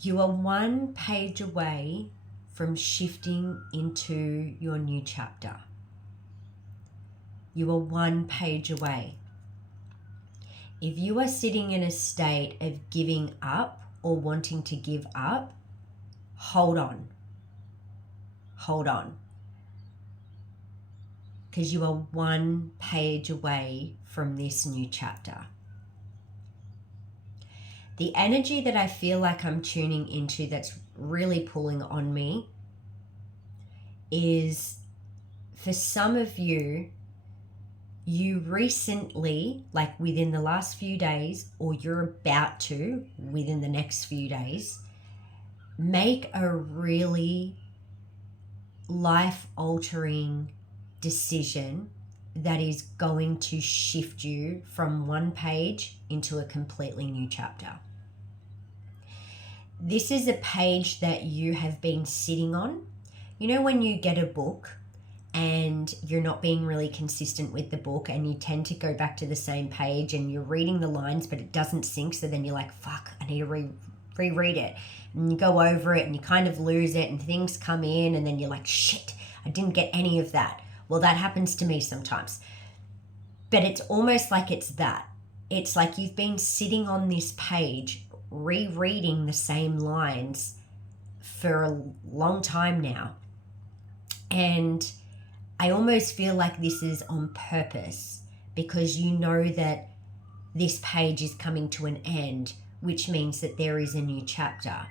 You are one page away from shifting into your new chapter. You are one page away. If you are sitting in a state of giving up or wanting to give up, hold on. Hold on. Because you are one page away from this new chapter. The energy that I feel like I'm tuning into that's really pulling on me is, for some of you, you recently, like within the last few days, or you're about to within the next few days, make a really life-altering decision that is going to shift you from one page into a completely new chapter. This is a page that you have been sitting on. You know when you get a book and you're not being really consistent with the book and you tend to go back to the same page and you're reading the lines but it doesn't sync, so then you're like, fuck, I need to reread it. And you go over it and you kind of lose it and things come in and then you're like, shit, I didn't get any of that. Well, that happens to me sometimes. But it's almost like it's that. It's like you've been sitting on this page rereading the same lines for a long time now. And I almost feel like this is on purpose, because you know that this page is coming to an end, which means that there is a new chapter.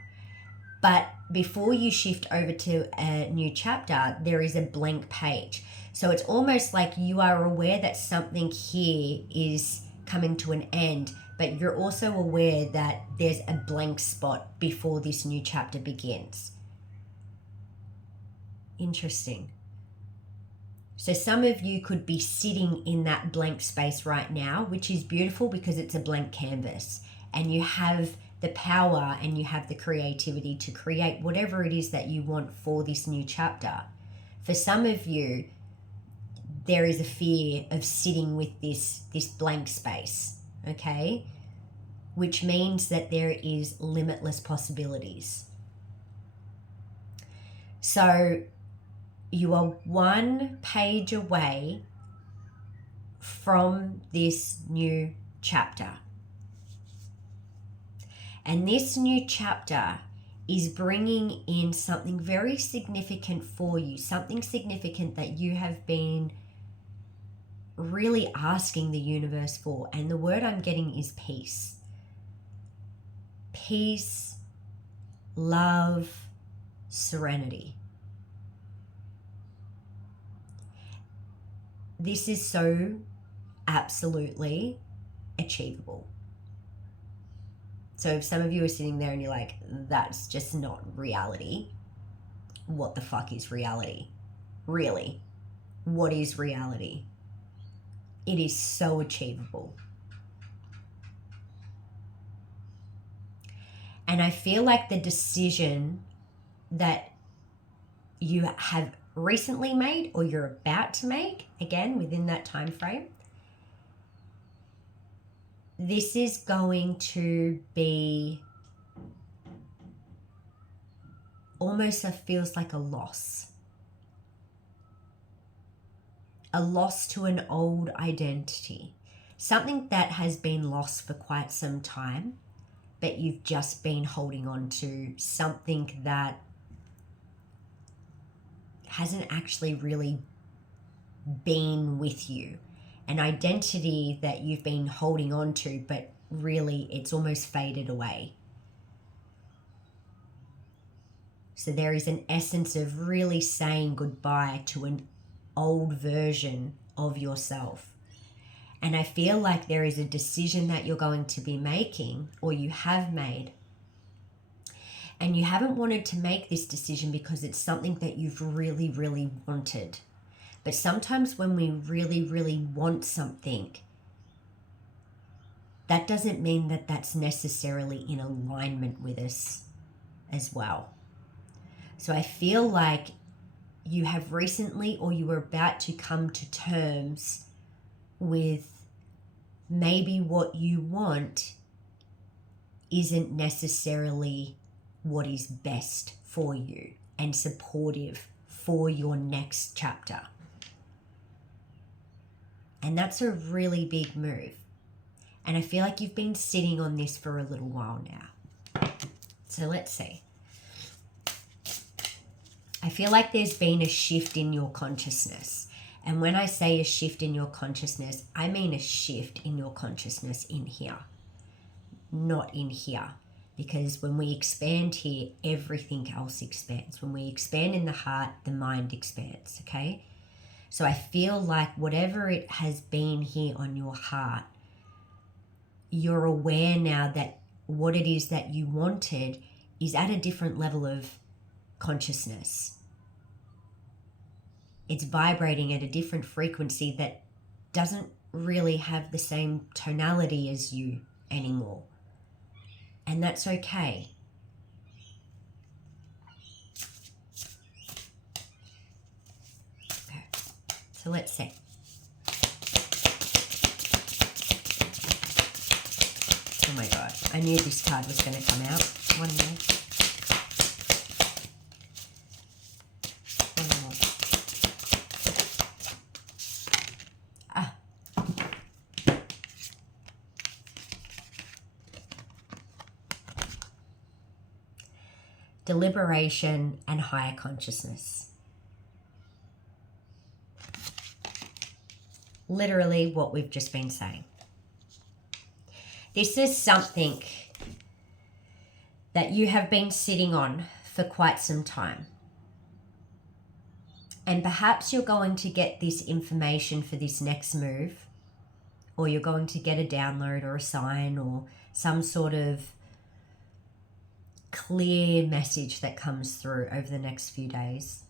But before you shift over to a new chapter, there is a blank page. So it's almost like you are aware that something here is coming to an end, but you're also aware that there's a blank spot before this new chapter begins. Interesting. So some of you could be sitting in that blank space right now, which is beautiful because it's a blank canvas and you have the power and you have the creativity to create whatever it is that you want for this new chapter. For some of you, there is a fear of sitting with this blank space, okay? Which means that there is limitless possibilities. So you are one page away from this new chapter. And this new chapter is bringing in something very significant for you, something significant that you have been really asking the universe for. And the word I'm getting is peace. Peace, love, serenity. This is so absolutely achievable. So if some of you are sitting there and you're like, that's just not reality, what the fuck is reality? Really, what is reality? It is so achievable. And I feel like the decision that you have recently made or you're about to make, again, within that time frame, this is going to be almost, it feels like a loss to an old identity, something that has been lost for quite some time, but you've just been holding on to something that hasn't actually really been with you, an identity that you've been holding on to, but really it's almost faded away. So there is an essence of really saying goodbye to an old version of yourself. And I feel like there is a decision that you're going to be making, or you have made, and you haven't wanted to make this decision because it's something that you've really, really wanted. But sometimes when we really, really want something, that doesn't mean that that's necessarily in alignment with us as well. So I feel like you have recently, or you are about to come to terms with maybe what you want isn't necessarily what is best for you and supportive for your next chapter. And that's a really big move. And I feel like you've been sitting on this for a little while now. So let's see. I feel like there's been a shift in your consciousness. And when I say a shift in your consciousness, I mean a shift in your consciousness in here, not in here. Because when we expand here, everything else expands. When we expand in the heart, the mind expands, okay? So I feel like whatever it has been here on your heart, you're aware now that what it is that you wanted is at a different level of consciousness. It's vibrating at a different frequency that doesn't really have the same tonality as you anymore. And that's okay. Okay, so let's see. Oh my God, I knew this card was going to come out. One more. One more. Ah. Deliberation and higher consciousness. Literally what we've just been saying. This is something that you have been sitting on for quite some time. And perhaps you're going to get this information for this next move, or you're going to get a download or a sign or some sort of clear message that comes through over the next few days.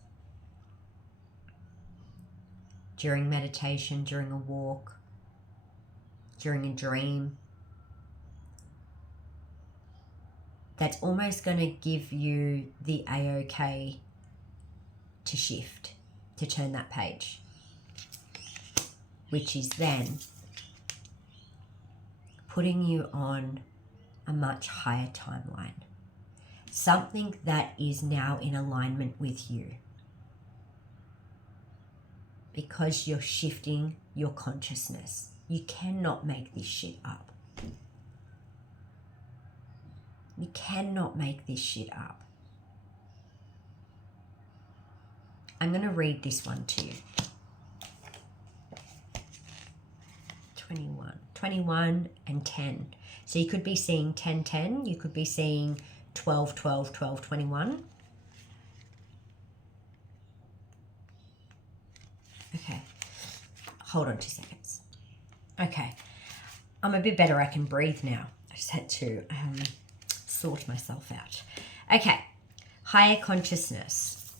During meditation, during a walk, during a dream. That's almost going to give you the A-OK to shift, to turn that page. Which is then putting you on a much higher timeline. Something that is now in alignment with you. Because you're shifting your consciousness. You cannot make this shit up. You cannot make this shit up. I'm going to read this one to you. 21 and 10. So you could be seeing 10, 10. You could be seeing 12, 12, 12, 21. Okay. Hold on 2 seconds. Okay. I'm a bit better. I can breathe now. I just had to sort myself out. Okay. Higher consciousness.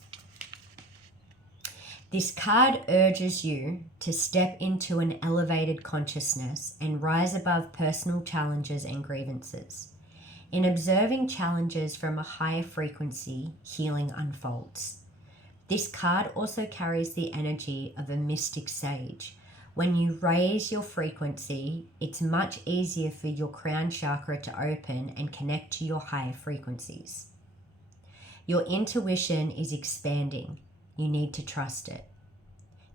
This card urges you to step into an elevated consciousness and rise above personal challenges and grievances. In observing challenges from a higher frequency, healing unfolds. This card also carries the energy of a mystic sage. When you raise your frequency, it's much easier for your crown chakra to open and connect to your higher frequencies. Your intuition is expanding. You need to trust it.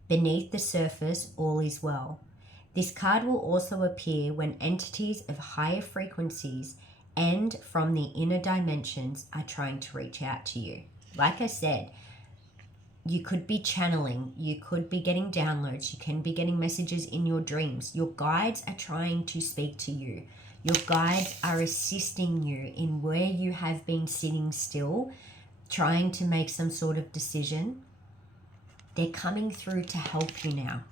Beneath the surface, all is well. This card will also appear when entities of higher frequencies and from the inner dimensions are trying to reach out to you. Like I said, you could be channeling, you could be getting downloads, you can be getting messages in your dreams. Your guides are trying to speak to you. Your guides are assisting you in where you have been sitting still, trying to make some sort of decision. They're coming through to help you now.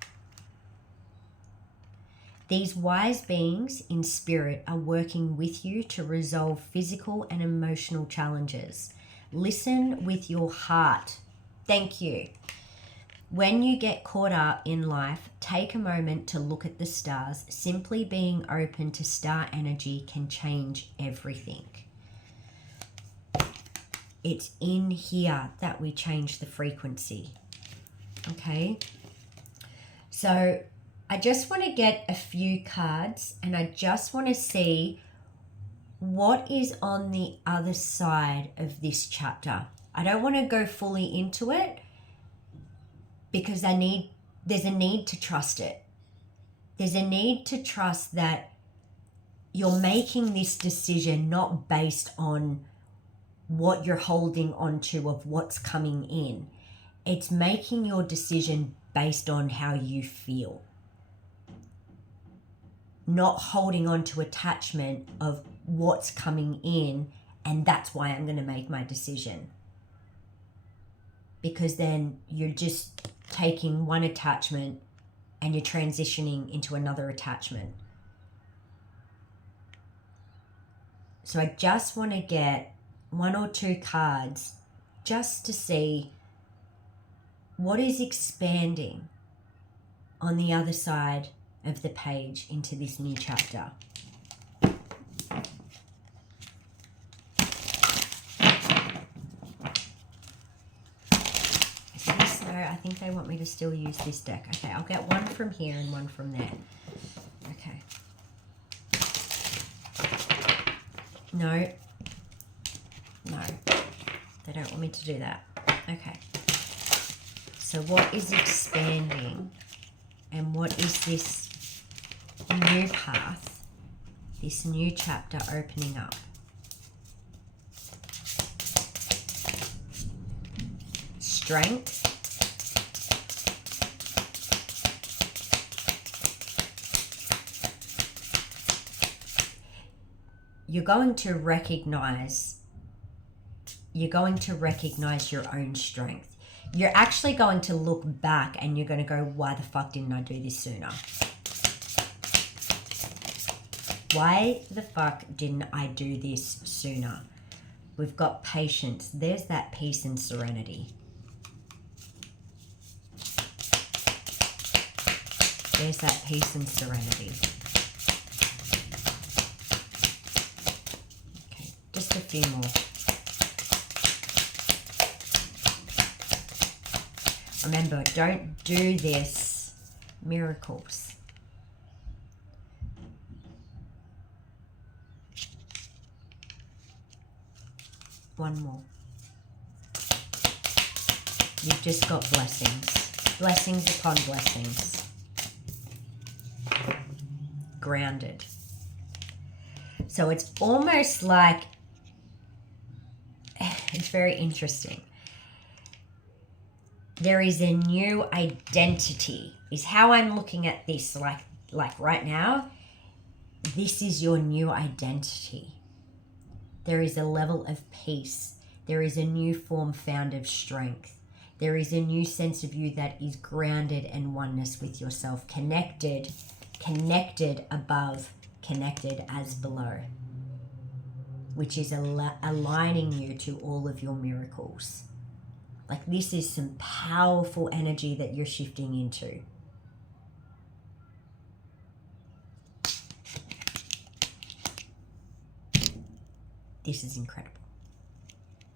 These wise beings in spirit are working with you to resolve physical and emotional challenges. Listen with your heart. Thank you. When you get caught up in life, take a moment to look at the stars. Simply being open to star energy can change everything. It's in here that we change the frequency. Okay? So I just want to get a few cards and I just want to see what is on the other side of this chapter? I don't want to go fully into it because there's a need to trust it. There's a need to trust that you're making this decision not based on what you're holding onto of what's coming in. It's making your decision based on how you feel. Not holding on to attachment of what's coming in, and that's why I'm going to make my decision. Because then you're just taking one attachment and you're transitioning into another attachment. So I just want to get 1 or 2 cards just to see what is expanding on the other side of the page into this new chapter. Is this, no, I think they want me to still use this deck. Okay, I'll get one from here and one from there. Okay. No. No. They don't want me to do that. Okay. So what is expanding and what is this new path, this new chapter opening up? Strength. You're going to recognize your own strength. You're actually going to look back and you're going to go, why the fuck didn't I do this sooner? Why the fuck didn't I do this sooner? We've got patience. There's that peace and serenity. There's that peace and serenity. Okay, just a few more. Remember, don't do this miracles. One more. You've just got blessings. Blessings upon blessings. Grounded. So it's almost like, it's very interesting. There is a new identity, is how I'm looking at this. Like right now, this is your new identity. There is a level of peace. There is a new form found of strength. There is a new sense of you that is grounded and oneness with yourself, connected above, connected as below, which is aligning you to all of your miracles. Like this is some powerful energy that you're shifting into. This is incredible.